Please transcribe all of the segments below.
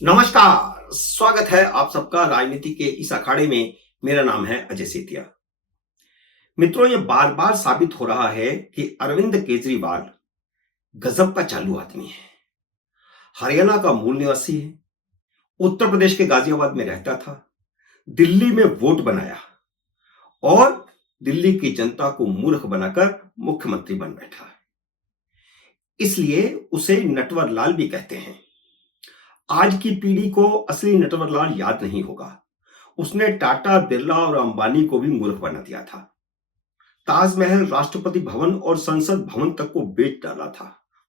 नमस्कार, स्वागत है आप सबका राजनीति के इस अखाड़े में। मेरा नाम है अजय सेतिया। मित्रों, ये बार बार साबित हो रहा है कि अरविंद केजरीवाल गजब का चालू आदमी है। हरियाणा का मूल निवासी है, उत्तर प्रदेश के गाजियाबाद में रहता था, दिल्ली में वोट बनाया और दिल्ली की जनता को मूर्ख बनाकर मुख्यमंत्री बन बैठा। इसलिए उसे नटवर लाल भी कहते हैं। आज की पीढ़ी को असली नटवर लाल याद नहीं होगा। उसने टाटा, बिरला और अंबानी को भी मूर्ख बना दिया था। ताजमहल, राष्ट्रपति भवन और संसद भवन तक को बेच डाला था।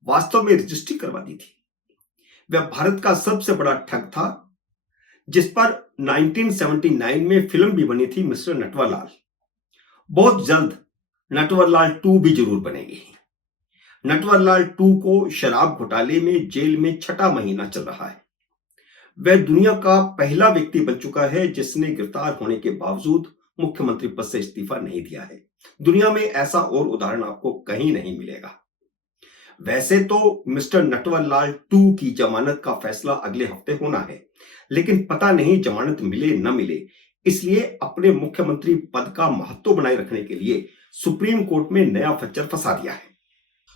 वास्तव में रजिस्ट्री करवा दी थी। वह भारत का सबसे बड़ा ठग था, जिस पर 1979 में फिल्म भी बनी थी, मिस्टर नटवरलाल। बहुत जल्द नटवरलाल 2 भी जरूर बनेगी। नटवरलाल 2 को शराब घोटाले में जेल में 6वां महीना चल रहा है। वह दुनिया का पहला व्यक्ति बन चुका है जिसने गिरफ्तार होने के बावजूद मुख्यमंत्री पद से इस्तीफा नहीं दिया है। दुनिया में ऐसा और उदाहरण आपको कहीं नहीं मिलेगा। वैसे तो मिस्टर नटवरलाल 2 की जमानत का फैसला अगले हफ्ते होना है, लेकिन पता नहीं जमानत मिले न मिले। इसलिए अपने मुख्यमंत्री पद का महत्व बनाए रखने के लिए सुप्रीम कोर्ट में नया फच्चर फंसा दिया है।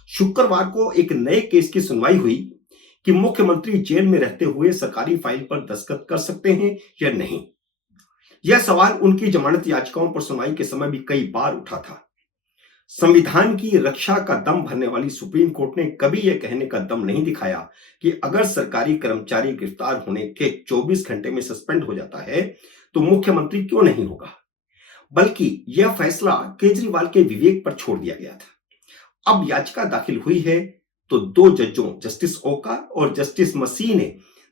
शुक्रवार को एक नए केस की सुनवाई हुई कि मुख्यमंत्री जेल में रहते हुए सरकारी फाइल पर दस्तखत कर सकते हैं या नहीं। यह सवाल उनकी जमानत याचिकाओं पर सुनवाई के समय भी कई बार उठा था। संविधान की रक्षा का दम भरने वाली सुप्रीम कोर्ट ने कभी यह कहने का दम नहीं दिखाया कि अगर सरकारी कर्मचारी गिरफ्तार होने के 24 घंटे में सस्पेंड हो जाता है तो मुख्यमंत्री क्यों नहीं होगा, बल्कि यह फैसला केजरीवाल के विवेक पर छोड़ दिया गया था। अब याचिका दाखिल हुई है तो 2 जजों, जस्टिस ओका और जस्टिस मसीह ने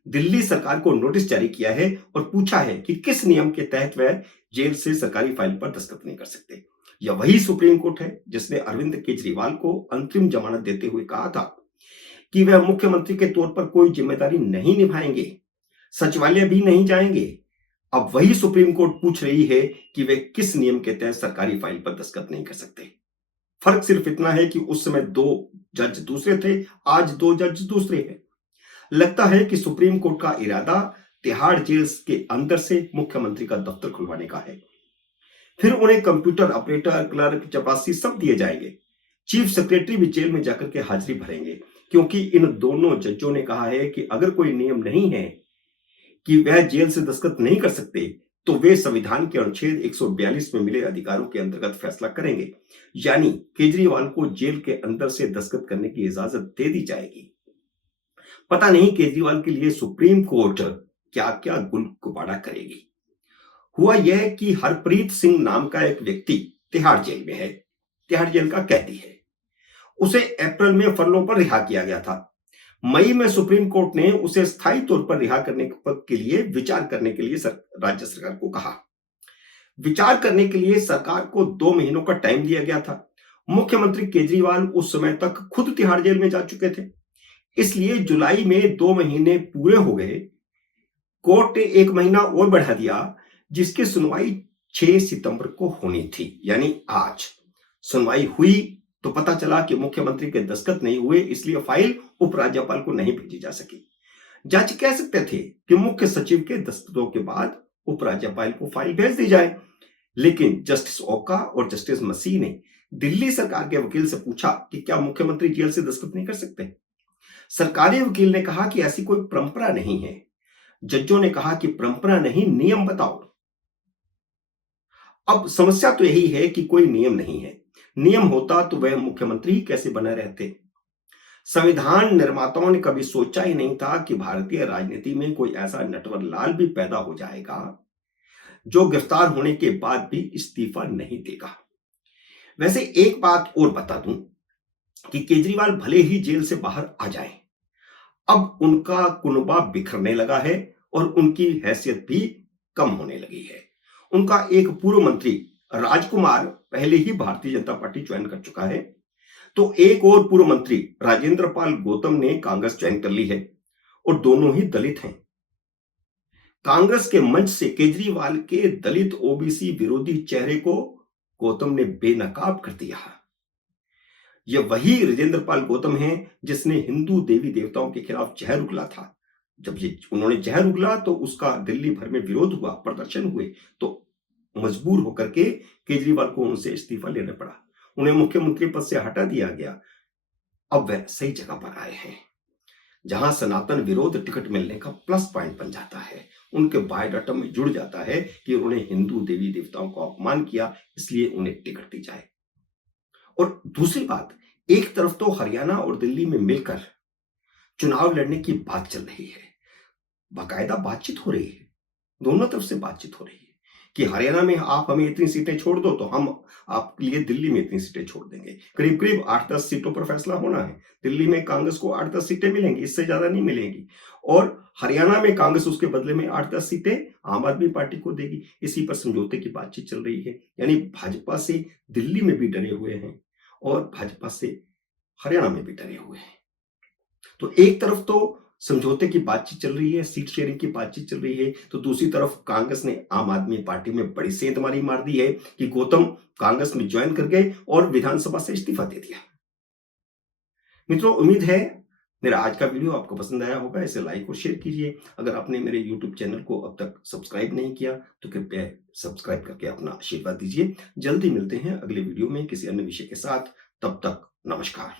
दिल्ली सरकार को नोटिस जारी किया है और पूछा है कि किस नियम के तहत वह जेल से सरकारी फाइल पर दस्तखत नहीं कर सकते। यह वही सुप्रीम कोर्ट है जिसने अरविंद केजरीवाल को अंतरिम जमानत देते हुए कहा था कि वह मुख्यमंत्री के तौर पर कोई जिम्मेदारी नहीं निभाएंगे, सचिवालय भी नहीं जाएंगे। अब वही सुप्रीम कोर्ट पूछ रही है कि वे किस नियम के तहत सरकारी फाइल पर दस्तखत नहीं कर सकते। फर्क सिर्फ इतना है कि उस समय 2 जज दूसरे थे, आज 2 जज दूसरे हैं। लगता है कि सुप्रीम कोर्ट का इरादा तिहाड़ जेल के अंदर से मुख्यमंत्री का दफ्तर खुलवाने का है। फिर उन्हें कंप्यूटर ऑपरेटर, क्लर्क, चपरासी सब दिए जाएंगे। चीफ सेक्रेटरी भी जेल में जाकर के हाजिरी भरेंगे, क्योंकि इन दोनों जजों ने कहा है कि अगर कोई नियम नहीं है कि वह जेल से दस्तखत नहीं कर सकते तो वे संविधान के अनुच्छेद 142 में मिले अधिकारों के अंतर्गत फैसला करेंगे, यानी केजरीवाल को जेल के अंदर से दस्तखत करने की इजाजत दे दी जाएगी। पता नहीं केजरीवाल के लिए सुप्रीम कोर्ट क्या क्या गुल गुबारा करेगी। हुआ यह कि हरप्रीत सिंह नाम का एक व्यक्ति तिहाड़ जेल में है, तिहाड़ जेल का कैदी है। उसे अप्रैल में फरलों पर रिहा किया गया था। मई में सुप्रीम कोर्ट ने उसे स्थायी तौर पर रिहा करने के लिए विचार करने के लिए राज्य सरकार को कहा। विचार करने के लिए सरकार को 2 महीनों का टाइम दिया गया था। मुख्यमंत्री केजरीवाल उस समय तक खुद तिहाड़ जेल में जा चुके थे, इसलिए जुलाई में 2 महीने पूरे हो गए। कोर्ट ने 1 महीना और बढ़ा दिया, जिसकी सुनवाई 6 सितंबर को होनी थी, यानी आज। सुनवाई हुई तो पता चला कि मुख्यमंत्री के दस्तखत नहीं हुए, इसलिए फाइल उपराज्यपाल को नहीं भेजी जा सकी। जज कह सकते थे कि मुख्य सचिव के दस्तखतों के बाद उपराज्यपाल को फाइल भेज दी जाए, लेकिन जस्टिस ओका और जस्टिस मसीह ने दिल्ली सरकार के वकील से पूछा कि क्या मुख्यमंत्री जेल से दस्तखत नहीं कर सकते। सरकारी वकील ने कहा कि ऐसी कोई परंपरा नहीं है। जजों ने कहा कि परंपरा नहीं, नियम बताओ। अब समस्या तो यही है कि कोई नियम नहीं है। नियम होता तो वह मुख्यमंत्री कैसे बने रहते। संविधान निर्माताओं ने कभी सोचा ही नहीं था कि भारतीय राजनीति में कोई ऐसा नटवरलाल भी पैदा हो जाएगा जो गिरफ्तार होने के बाद भी इस्तीफा नहीं देगा। वैसे एक बात और बता दूं कि केजरीवाल भले ही जेल से बाहर आ जाएं, अब उनका कुनबा बिखरने लगा है और उनकी हैसियत भी कम होने लगी है। उनका एक पूर्व मंत्री राजकुमार पहले ही भारतीय जनता पार्टी ज्वाइन कर चुका है, तो एक और पूर्व मंत्री राजेंद्र पाल गौतम ने कांग्रेस ज्वाइन कर ली है और दोनों ही दलित हैं। कांग्रेस के मंच से केजरीवाल के दलित ओबीसी विरोधी चेहरे को गौतम ने बेनकाब कर दिया। यह वही राजेंद्र पाल गौतम है जिसने हिंदू देवी देवताओं के खिलाफ जहर उगला था। जब ये उन्होंने जहर उगला तो उसका दिल्ली भर में विरोध हुआ, प्रदर्शन हुए, तो मजबूर होकर के केजरीवाल को उनसे इस्तीफा लेना पड़ा। उन्हें मुख्यमंत्री पद से हटा दिया गया। अब वह सही जगह पर आए हैं, जहां सनातन विरोध टिकट मिलने का प्लस पॉइंट बन जाता है। उनके बायोडाटा में जुड़ जाता है कि उन्होंने हिंदू देवी देवताओं का अपमान किया, इसलिए उन्हें टिकट दी जाए। और दूसरी बात, एक तरफ तो हरियाणा और दिल्ली में मिलकर चुनाव लड़ने की बात चल रही है, बाकायदा बातचीत हो रही है, दोनों तरफ से बातचीत हो रही है कि हरियाणा में आप हमें इतनी सीटें छोड़ दो तो हम आपके लिए दिल्ली में इतनी सीटें छोड़ देंगे। करीब करीब 8-10 सीटों पर फैसला होना है। दिल्ली में कांग्रेस को 8-10 सीटें मिलेंगी, इससे ज्यादा नहीं मिलेंगी। और हरियाणा में कांग्रेस उसके बदले में 8-10 सीटें आम आदमी पार्टी को देगी। इसी पर समझौते की बातचीत चल रही है। यानी भाजपा से दिल्ली में भी डरे हुए हैं और भाजपा से हरियाणा में भी डरे हुए हैं। तो एक तरफ तो समझौते की बातचीत चल रही है, सीट शेयरिंग की बातचीत चल रही है, तो दूसरी तरफ कांग्रेस ने आम आदमी पार्टी में बड़ी सेंधमारी मार दी है कि गौतम कांग्रेस में ज्वाइन कर गए और विधानसभा से इस्तीफा दे दिया। मित्रों, उम्मीद है मेरा आज का वीडियो आपको पसंद आया होगा। इसे लाइक और शेयर कीजिए। अगर आपने मेरे यूट्यूब चैनल को अब तक सब्सक्राइब नहीं किया तो कृपया सब्सक्राइब करके अपना आशीर्वाद दीजिए। जल्दी मिलते हैं अगले वीडियो में किसी अन्य विषय के साथ। तब तक नमस्कार।